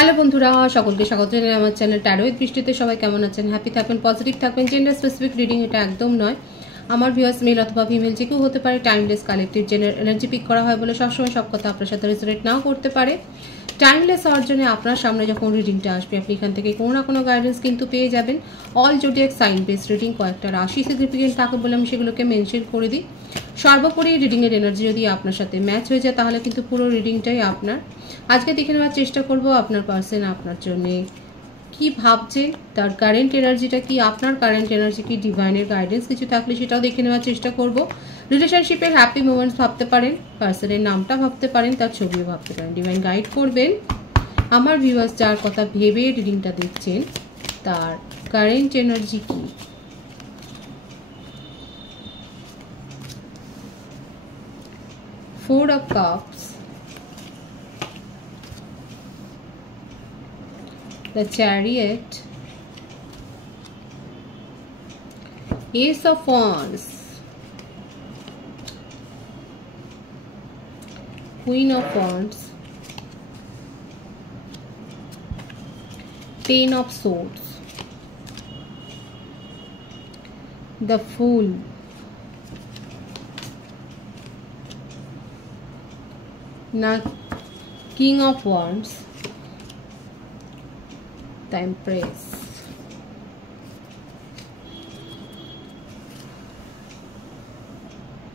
Hello বন্ধুরা, সকলকে স্বাগত জানাই আমার চ্যানেল ট্যারো উইথ বৃষ্টিতে। সবাই কেমন আছেন? হ্যাপি থাকবেন, পজিটিভ থাকবেন। জেন্ডার স্পেসিফিক রিডিং এটা একদম নয়। আমার ভিউয়ার্স মেল অথবা ফিমেল যে কেউ হতে পারে। Timeless collective general energy pick করা হয় বলে সবসময় সব কথা আপনার সাথে রেজোনেট নাও করতে পারে। টাইমলেস হওয়ার জন্য আপনার সামনে যখন রিডিংটা আসবে আপনি এখান থেকে কোনো না কোনো গাইডেন্স কিন্তু পেয়ে যাবেন। All zodiac sign base reading, কয়েকটা রাশি সিগনিফিকেন্ট থাকে বলে আমি সেগুলোকে মেনশন করে দিই। সর্বোপরি রিডিংয়ের এনার্জি যদি আপনার সাথে ম্যাচ হয়ে যায় তাহলে কিন্তু পুরো রিডিংটাই আপনার। আজকে দেখে নেওয়ার চেষ্টা করব আপনার পার্সন আপনার জন্যে কি ভাবছে, তার কারেন্ট এনার্জিটা কি, আপনার কারেন্ট এনার্জি কি, ডিভাইনের গাইডেন্স কিছু থাকলে সেটাও দেখে নেওয়ার চেষ্টা করব। রিলেশনশিপের হ্যাপি মোমেন্টস ভাবতে পারেন, পার্সনের নামটা ভাবতে পারেন, তার ছবিও ভাবতে পারেন। ডিভাইন গাইড করবেন আমার ভিউয়ার্স যার কথা ভেবে রিডিংটা দেখছেন তার কারেন্ট এনার্জি কি। Four of Cups, the Chariot, Ace of Wands, Queen of Wands, Ten of Swords, the Fool, now King of Wands, the Empress.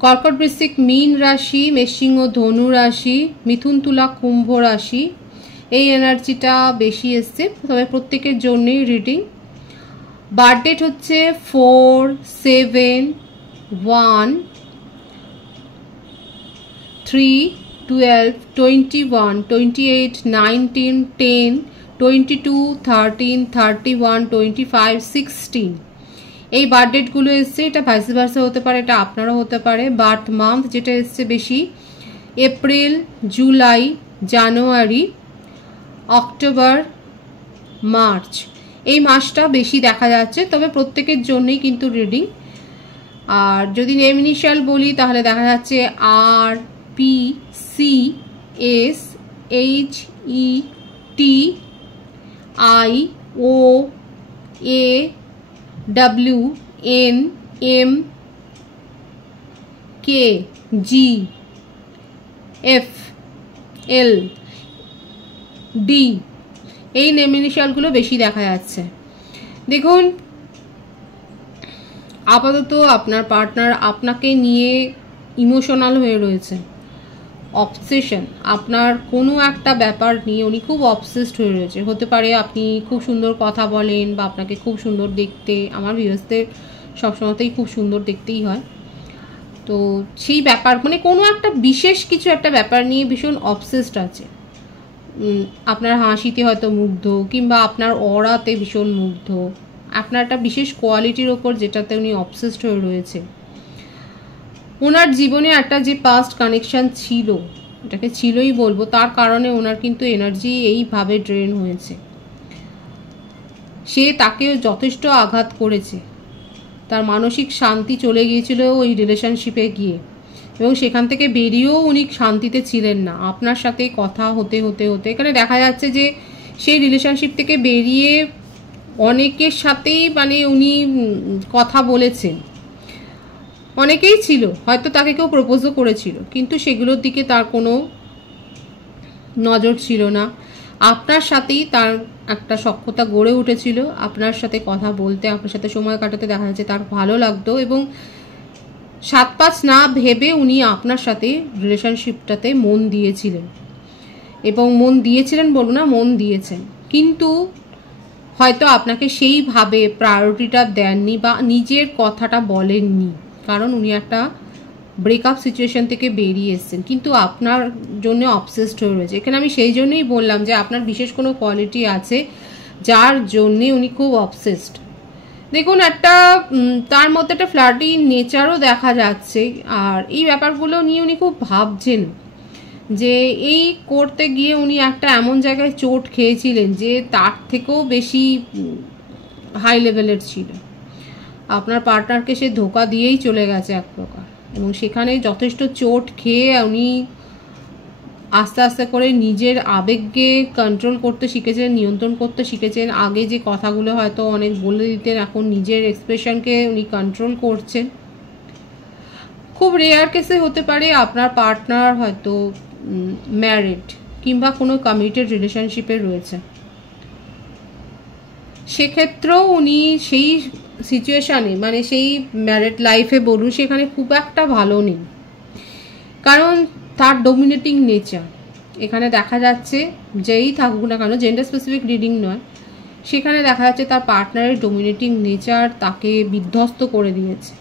কর্কট, বৃশ্চিক, মীন রাশি, মেষসিংহ, ধনু রাশি, মিথুন, তুলা, কুম্ভ রাশি এই এনার্জিটা বেশি এসছে, তবে প্রত্যেকের জন্যই রিডিং। বার্থডেট হচ্ছে 4, 7, 1, 3, 12, 21, 28, 19, 10, 22, 13, 31, 25, 16 এই বার্থডেটগুলো এসছে। এটা ভাইস ভার্সা হতে পারে, এটা আপনারও হতে পারে। বার্থ মান্থ যেটা এসছে বেশি এপ্রিল, জুলাই, জানুয়ারি, অক্টোবর, মার্চ এই মাসটা বেশি দেখা যাচ্ছে, তবে প্রত্যেকের জন্যই কিন্তু রিডিং। আর যদি নেম ইনিশিয়াল বলি তাহলে দেখা যাচ্ছে R, P, C, S, H, E, T, I, O, A, W, N, M, K, G, F, L, D এই নেম ইনিশিয়ালগুলো বেশি দেখা যাচ্ছে। দেখুন, আপাতত আপনার পার্টনার আপনাকে নিয়ে ইমোশনাল হয়ে রয়েছে, অবসেশন। আপনার কোনো একটা ব্যাপার নিয়ে উনি খুব অবসেসড হয়ে রয়েছে। হতে পারে আপনি খুব সুন্দর কথা বলেন বা আপনাকে খুব সুন্দর দেখতে, আমার ভিউয়ার্সদের সবসময়তেই খুব সুন্দর দেখতেই হয়। তো সেই ব্যাপার মানে কোনো একটা বিশেষ কিছু একটা ব্যাপার নিয়ে ভীষণ অবসেসড আছে। আপনার হাসিতে হয়তো মুগ্ধ, কিংবা আপনার অরাতে ভীষণ মুগ্ধ, আপনার একটা বিশেষ কোয়ালিটির ওপর যেটাতে উনি অবসেসড হয়ে রয়েছে। ওনার জীবনে একটা যে পাস্ট কানেকশান ছিল, এটাকে ছিলই বলবো, তার কারণে ওনার কিন্তু এনার্জি এইভাবে ড্রেন হয়েছে। সে তাকে যথেষ্ট আঘাত করেছে, তার মানসিক শান্তি চলে গিয়েছিল ওই রিলেশনশিপে গিয়ে, এবং সেখান থেকে বেরিয়েও উনি শান্তিতে ছিলেন না। আপনার সাথে কথা হতে হতে হতে এখানে দেখা যাচ্ছে যে সেই রিলেশনশিপ থেকে বেরিয়ে অনেকের সাথেই মানে উনি কথা বলেছেন, অনেকেই ছিল, হয়তো তাকে কেউ প্রপোজও করেছিল, কিন্তু সেগুলোর দিকে তার কোনো নজর ছিল না। আপনার সাথেই তার একটা সখ্যতা গড়ে উঠেছিল, আপনার সাথে কথা বলতে, আপনার সাথে সময় কাটাতে দেখা যাচ্ছে তার ভালো লাগতো, এবং 7-5 না ভেবে উনি আপনার সাথে রিলেশনশিপটাতে মন দিয়েছিলেন, এবং মন দিয়েছিলেন বলবো না, মন দিয়েছেন, কিন্তু হয়তো আপনাকে সেইভাবে প্রায়োরিটিটা দেননি বা নিজের কথাটা বলেননি, কারণ উনি একটা ব্রেকআপ সিচুয়েশন থেকে বেরিয়ে এসেছেন, কিন্তু আপনার জন্য অবসেসড হয়ে রয়েছে। এখানে আমি সেই জন্যই বললাম যে আপনার বিশেষ কোনো কোয়ালিটি আছে যার জন্যে উনি খুব অবসেসড। দেখুন, একটা তার মধ্যে একটা ফ্লার্টি নেচারও দেখা যাচ্ছে, আর এই ব্যাপারগুলো নিয়ে উনি খুব ভাবছেন যে এই করতে গিয়ে উনি একটা এমন জায়গায় চোট খেয়েছিলেন যে তার থেকেও বেশি হাই লেভেলের ছিল। আপনার পার্টনারকে সে ধোকা দিয়েই চলে গেছে এক প্রকার, এবং সেখানে যথেষ্ট চোট খেয়ে উনি আস্তে আস্তে করে নিজের আবেগকে কন্ট্রোল করতে শিখেছেন, নিয়ন্ত্রণ করতে শিখেছেন। আগে যে কথাগুলো হয়তো অনেক বলে দিতেন, এখন নিজের এক্সপ্রেশনকে উনি কন্ট্রোল করছেন। খুব রেয়ার কেসে হতে পারে আপনার পার্টনার হয়তো ম্যারিড কিংবা কোনো কমিটেড রিলেশনশিপে রয়েছে, সেক্ষেত্রেও উনি সেই সিচুয়েশানে মানে সেই ম্যারিড লাইফে বলুন সেখানে খুব একটা ভালো নেই, কারণ তার ডমিনেটিং নেচার এখানে দেখা যাচ্ছে। যেই থাকুক না কেন, জেন্ডার স্পেসিফিক রিডিং নয়, সেখানে দেখা যাচ্ছে তার পার্টনারের ডমিনেটিং নেচার তাকে বিধ্বস্ত করে দিয়েছে।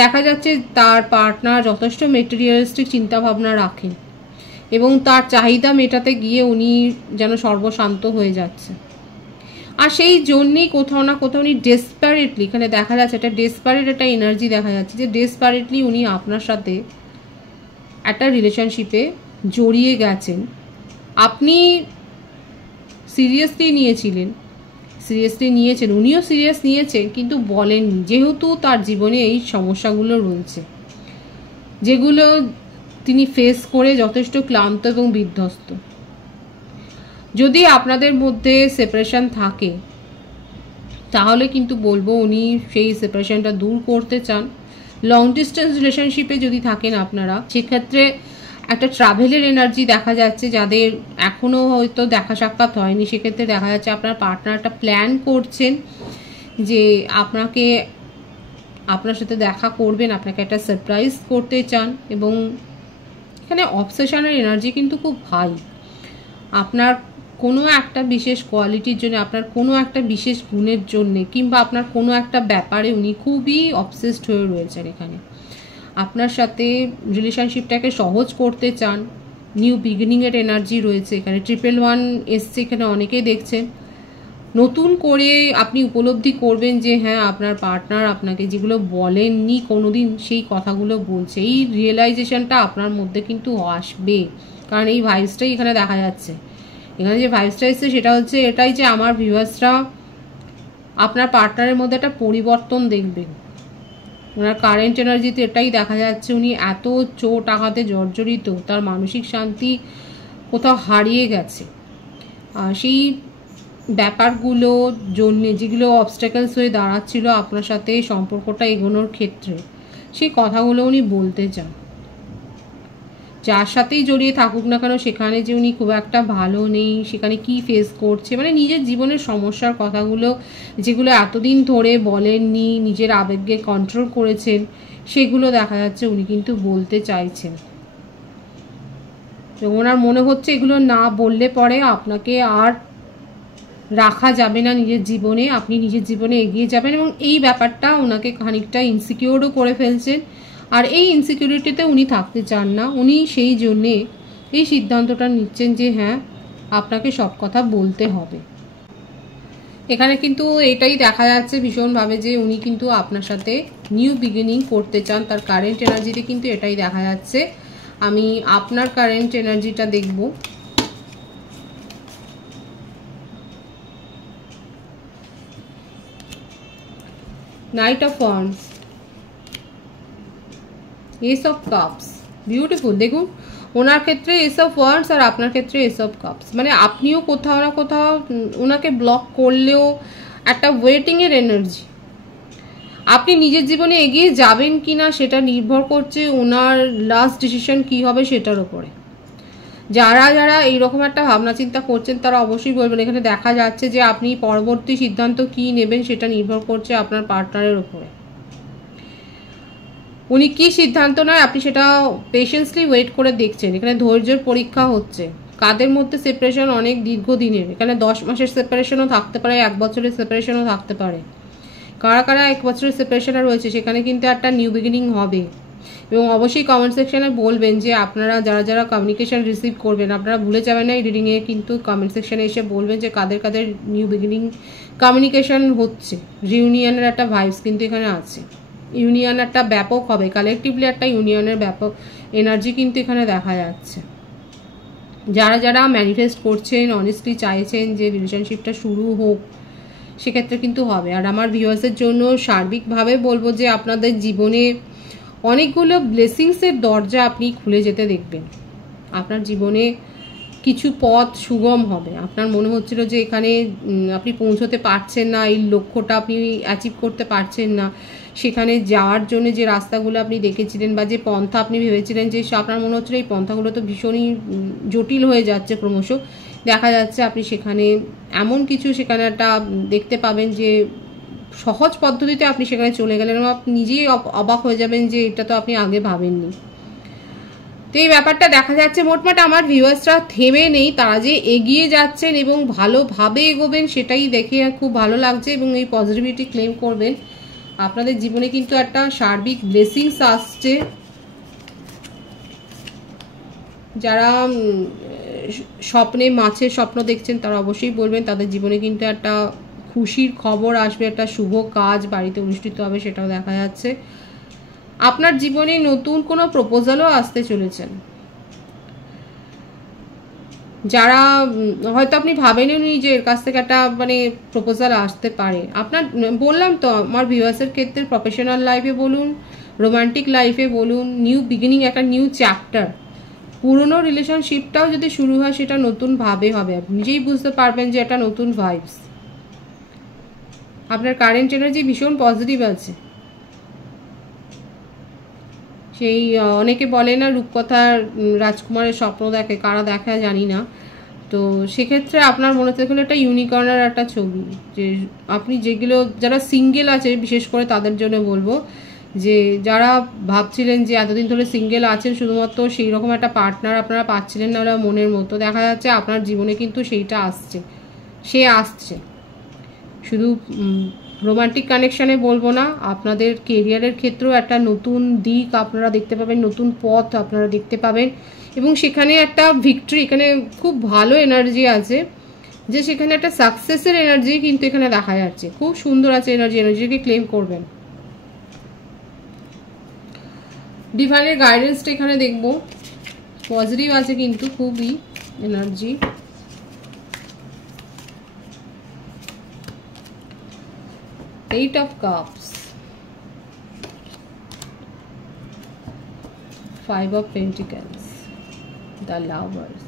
দেখা যাচ্ছে তার পার্টনার যথেষ্ট মেটেরিয়ালিস্টিক চিন্তাভাবনা রাখেন এবং তার চাহিদা মেটাতে গিয়ে উনি যেন সর্বশান্ত হয়ে যাচ্ছে। আর সেই জন্যেই কোথাও না কোথাও উনি ডেসপারেটলি, এখানে দেখা যাচ্ছে একটা ডেসপারেট একটা এনার্জি দেখা যাচ্ছে যে ডেসপারেটলি উনি আপনার সাথে একটা রিলেশনশিপে জড়িয়ে গেছেন। আপনি সিরিয়াসলি নিয়েছেন, উনিও সিরিয়াস নিয়েছেন, কিন্তু বলেননি, যেহেতু তার জীবনে এই সমস্যাগুলো রয়েছে যেগুলো তিনি ফেস করে যথেষ্ট ক্লান্ত এবং বিধ্বস্ত। যদি আপনাদের মধ্যে সেপারেশন থাকে তাহলে কিন্তু বলবো উনি সেই সেপারেশনটা দূর করতে চান। লং ডিস্টেন্স রিলেশনশিপে যদি থাকেন আপনারা, সেক্ষেত্রে একটা ট্রাভেলের এনার্জি দেখা যাচ্ছে। যাদের এখনও হয়তো দেখা সাক্ষাৎ হয়নি, সেক্ষেত্রে দেখা যাচ্ছে আপনার পার্টনার একটা প্ল্যান করছেন যে আপনার সাথে দেখা করবেন, আপনাকে একটা সারপ্রাইজ করতে চান। এবং এখানে অবসেশনের এনার্জি কিন্তু খুব হাই। আপনার কোনো একটা বিশেষ কোয়ালিটির জন্য, আপনার কোনো একটা বিশেষ গুণের জন্যে, কিংবা আপনার কোনো একটা ব্যাপারে উনি খুবই অবসেসড হয়ে রয়েছেন। এখানে আপনার সাথে রিলেশনশিপটাকে সহজ করতে চান। নিউ বিগিনিংয়ের এনার্জি রয়েছে এখানে। 111 এসছে এখানে, অনেকেই দেখছেন। নতুন করে আপনি উপলব্ধি করবেন যে হ্যাঁ, আপনার পার্টনার আপনাকে যেগুলো বলেননি কোনোদিন সেই কথাগুলো বলছে। এই রিয়েলাইজেশনটা আপনার মধ্যে কিন্তু আসবে, কারণ এই ভাইবসটাই এখানে দেখা যাচ্ছে। এখানে যে ভাইবসটা এসছে সেটা হচ্ছে এটাই যে আমার ভিউয়ার্সরা আপনার পার্টনারের মধ্যে একটা পরিবর্তন দেখবেন। ওনার কারেন্ট এনার্জিতে এটাই দেখা যাচ্ছে, উনি এত চোট আঘাতে জর্জরিত, তার মানসিক শান্তি কোথাও হারিয়ে গেছে। সেই ব্যাপারগুলো জন্যে যেগুলো অবস্ট্যাকলস হয়ে দাঁড়াচ্ছিল আপনার সাথে সম্পর্কটা এগোনোর ক্ষেত্রে, সেই কথাগুলো উনি বলতে চান। যার সাথেই জড়িয়ে থাকুক না কেন সেখানে যে উনি খুব একটা ভালো নেই, সেখানে কি ফেস করছে, মানে নিজের জীবনের সমস্যার কথাগুলো যেগুলো এতদিন ধরে বলেননি, নিজের আবেগকে কন্ট্রোল করেছেন, সেগুলো দেখা যাচ্ছে উনি কিন্তু বলতে চাইছেন। তো ওনার মনে হচ্ছে এগুলো না বললে পরে আপনাকে আর রাখা যাবে না নিজের জীবনে, আপনি নিজের জীবনে এগিয়ে যাবেন। এবং এই ব্যাপারটা ওনাকে খানিকটা ইনসিকিউরও করে ফেলছেন। আর এই ইনসিকিউরিটিতে উনি থাকতে চান না। উনি সেই জন্যে এই সিদ্ধান্তটা নিচ্ছেন যে হ্যাঁ, আপনাকে সব কথা বলতে হবে। এখানে কিন্তু এটাই দেখা যাচ্ছে ভীষণভাবে যে উনি কিন্তু আপনার সাথে নিউ বিগিনিং করতে চান। তার কারেন্ট এনার্জিতে কিন্তু এটাই দেখা যাচ্ছে। আমি আপনার কারেন্ট এনার্জিটা দেখব। Night of wands, S of cups, beautiful. দেখুন ওনার ক্ষেত্রে এস অফ ওয়ান্ডস আর আপনার ক্ষেত্রে এস অফ কাপস, মানে আপনিও কোথাও না কোথাও ওনাকে ব্লক করলেও একটা ওয়েটিংয়ের এনার্জি। আপনি নিজের জীবনে এগিয়ে যাবেন কি না সেটা নির্ভর করছে ওনার লাস্ট ডিসিশন কী হবে সেটার ওপরে। যারা যারা এইরকম একটা ভাবনা চিন্তা করছেন তারা অবশ্যই বলবেন। এখানে দেখা যাচ্ছে যে আপনি পরবর্তী সিদ্ধান্ত কী নেবেন সেটা নির্ভর করছে আপনার পার্টনারের ওপরে। উনি কী সিদ্ধান্ত নেয় আপনি সেটা পেশেন্সলি ওয়েট করে দেখছেন। এখানে ধৈর্যের পরীক্ষা হচ্ছে। কাদের মধ্যে সেপারেশন অনেক দীর্ঘদিনের, এখানে 10 মাসের সেপারেশনও থাকতে পারে, 1 বছরের সেপারেশনও থাকতে পারে। কারা কারা 1 বছরের সেপারেশনে রয়েছে সেখানে কিন্তু একটা নিউ বিগিনিং হবে। এবং অবশ্যই কমেন্ট সেকশানে বলবেন যে আপনারা যারা যারা কমিউনিকেশান রিসিভ করবেন, আপনারা ভুলে যাবেন না এই রিডিংয়ে কিন্তু কমেন্ট সেকশানে এসে বলবেন যে কাদের কাদের নিউ বিগিনিং কমিউনিকেশান হচ্ছে। রিউনিয়নের একটা ভাইবস কিন্তু এখানে আছে। ইউনিয়ন একটা ব্যাপক হবে, কালেকটিভলি একটা ইউনিয়নের ব্যাপক এনার্জি কিন্তু এখানে দেখা যাচ্ছে। যারা যারা ম্যানিফেস্ট করছেন, অনেস্টলি চাইছেন যে রিলেশনশিপটা শুরু হোক, সেক্ষেত্রে কিন্তু হবে। আর আমার ভিউয়ার্সের জন্য সার্বিকভাবে বলবো যে আপনাদের জীবনে অনেকগুলো ব্লেসিংসের দরজা আপনি খুলে যেতে দেখবেন। আপনার জীবনে কিছু পথ সুগম হবে। আপনার মনে হচ্ছিল যে এখানে আপনি পৌঁছতে পারছেন না, এই লক্ষ্যটা আপনি অ্যাচিভ করতে পারছেন না, সেখানে যাওয়ার জন্য যে রাস্তাগুলো আপনি দেখেছিলেন বা যে পন্থা আপনি ভেবেছিলেন যে আপনার মনে হচ্ছিল এই পন্থাগুলো তো ভীষণই জটিল হয়ে যাচ্ছে, ক্রমশ দেখা যাচ্ছে আপনি সেখানে এমন কিছু সেখানে একটা দেখতে পাবেন যে সহজ পদ্ধতিতে আপনি সেখানে চলে গেলেন এবং আপনি নিজেই অবাক হয়ে যাবেন যে এটা তো আপনি আগে ভাবেননি। তো এই ব্যাপারটা দেখা যাচ্ছে মোটমাট আমার ভিউয়ার্সরা থেমে নেই, তারা যে এগিয়ে যাচ্ছেন এবং ভালোভাবে এগোবেন সেটাই দেখে খুব ভালো লাগছে এবং এই পজিটিভিটি ক্লেম করবেন। আপনাদের জীবনে কিন্তু একটা সার্বিক ব্লেসিংস আসছে। যারা স্বপ্নে মাছের স্বপ্ন দেখছেন তারা অবশ্যই বলবেন তাদের জীবনে কিন্তু একটা খুশির খবর আসবে, একটা শুভ কাজ বাড়িতে অনুষ্ঠিত হবে, সেটাও দেখা যাচ্ছে। আপনার জীবনে নতুন কোনো প্রপোজালও আসতে চলেছেন, যারা হয়তো আপনি ভাবেননি যে এর কাছ থেকে একটা মানে প্রপোজাল আসতে পারে। আপনার বললাম তো আমার ভিউয়ার্সের ক্ষেত্রে প্রফেশনাল লাইফে বলুন, রোমান্টিক লাইফে বলুন, নিউ বিগিনিং, একটা নিউ চ্যাপ্টার। পুরনো রিলেশনশিপটাও যদি শুরু হয় সেটা নতুনভাবে হবে, আপনি নিজেই বুঝতে পারবেন যে এটা নতুন ভাইবস। আপনার কারেন্ট এনার্জি ভীষণ পজিটিভ আছে। সেই অনেকে বলে না রূপকথার রাজকুমারের স্বপ্ন দেখে, কারা দেখা জানি না, তো সেক্ষেত্রে আপনার মনে থেকে একটা ইউনিকর্নের একটা ছবি, যে আপনি যেগুলো যারা সিঙ্গেল আছে বিশেষ করে তাদের জন্য বলবো, যে যারা ভাবছিলেন যে এতদিন ধরে সিঙ্গেল আছেন শুধুমাত্র সেই রকম একটা পার্টনার আপনারা পাচ্ছিলেন না ওরা মনের মতো, দেখা যাচ্ছে আপনার জীবনে কিন্তু সেইটা আসছে, সে আসছে। শুধু রোমান্টিক কানেকশানে বলবো না, আপনাদের কেরিয়ারের ক্ষেত্রেও একটা নতুন দিক আপনারা দেখতে পাবেন, নতুন পথ আপনারা দেখতে পাবেন এবং সেখানে একটা ভিক্টরি, এখানে খুব ভালো এনার্জি আছে, যে সেখানে একটা সাকসেসের এনার্জি কিন্তু এখানে দেখা যাচ্ছে, খুব সুন্দর আছে এনার্জিকে ক্লেম করবেন। ডিভাইনের গাইডেন্সটা এখানে দেখবো পজিটিভ আছে কিন্তু খুবই energy. Eight of Cups, Five of Pentacles, The Lovers।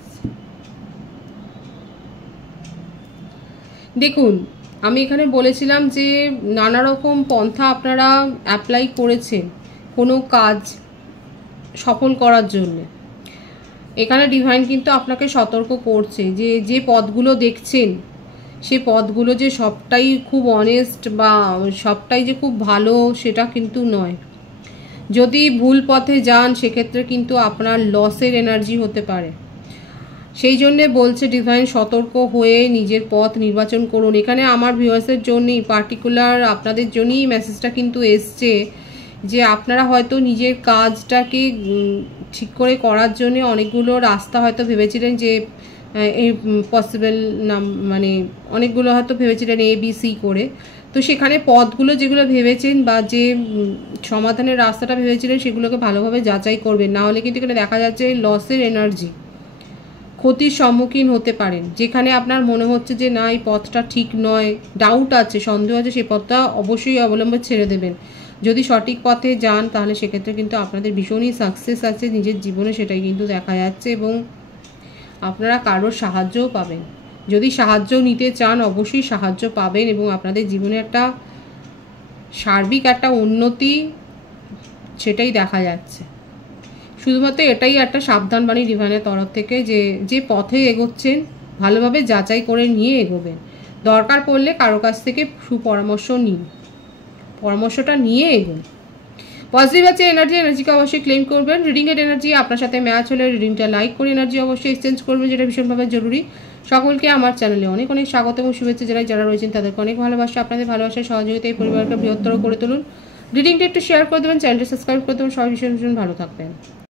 দেখুন আমি এখানে বলেছিলাম যে নানা রকম পন্থা আপনারা অ্যাপ্লাই করেছেন কোনো কাজ সফল করার জন্য। এখানে ডিভাইন কিন্তু আপনাকে সতর্ক করছে যে যে পথগুলো দেখছেন সে পথগুলো যে সবটাই খুব অনেস্ট বা সবটাই যে খুব ভালো সেটা কিন্তু নয়। যদি ভুল পথে যান সেক্ষেত্রে কিন্তু আপনার লসের এনার্জি হতে পারে, সেই জন্যে বলছে ডিভাইন সতর্ক হয়ে নিজের পথ নির্বাচন করুন। এখানে আমার ভিউয়ার্সের জন্যই পার্টিকুলার আপনাদের জন্যই মেসেজটা কিন্তু এসছে যে আপনারা হয়তো নিজের কাজটাকে ঠিক করে করার জন্য অনেকগুলো রাস্তা হয়তো ভেবেছিলেন যে এই পসিবল না, মানে অনেকগুলো হয়তো ভেবেছিলেন ABC করে, তো সেখানে পথগুলো যেগুলো ভেবেছেন বা যে সমাধানের রাস্তাটা ভেবেছিলেন সেগুলোকে ভালোভাবে যাচাই করবেন, না হলে কিন্তু এখানে দেখা যাচ্ছে লসের এনার্জি, ক্ষতির সম্মুখীন হতে পারেন। যেখানে আপনার মনে হচ্ছে যে না এই পথটা ঠিক নয়, ডাউট আছে, সন্দেহ আছে, সেই পথটা অবশ্যই অবলম্বন ছেড়ে দেবেন। যদি সঠিক পথে যান তাহলে সেক্ষেত্রে কিন্তু আপনাদের ভীষণই সাকসেস আছে নিজের জীবনে, সেটাই কিন্তু দেখা যাচ্ছে এবং আপনারা কারোর সাহায্যও পাবেন। যদি সাহায্য নিতে চান অবশ্যই সাহায্য পাবেন এবং আপনাদের জীবনে একটা সার্বিক একটা উন্নতি সেটাই দেখা যাচ্ছে। শুধুমাত্র এটাই একটা সাবধানবাণী ডিভাইনের তরফ থেকে যে যে পথে এগোচ্ছেন ভালোভাবে যাচাই করে নিয়ে এগোবেন। দরকার পড়লে কারো কাছ থেকে সুপরামর্শ নিন, পরামর্শটা নিয়ে এগোন। পজিটিভ আছে এনার্জিকে অবশ্যই ক্লেম করবেন। রিডিংয়ের এনার্জি আপনার সাথে ম্যাচ হলে রিডিংটা লাইক করে এনার্জি অবশ্যই এক্সচেঞ্জ করবেন, যেটা ভীষণভাবে জরুরি। সকলকে আমার চ্যানেলে অনেক অনেক স্বাগত এবং শুভেচ্ছা জানাই। যারা রয়েছেন তাদেরকে অনেক ভালোবাসা, আপনাদের ভালোবাসার সহযোগিতা এই পরিবারকে বৃহত্তর করে তুলুন। রিডিংটা একটু শেয়ার করে দেবেন, চ্যানেলটা সাবস্ক্রাইব করে দেবেন। সবাই ভীষণ ভীষণ ভালো থাকবেন।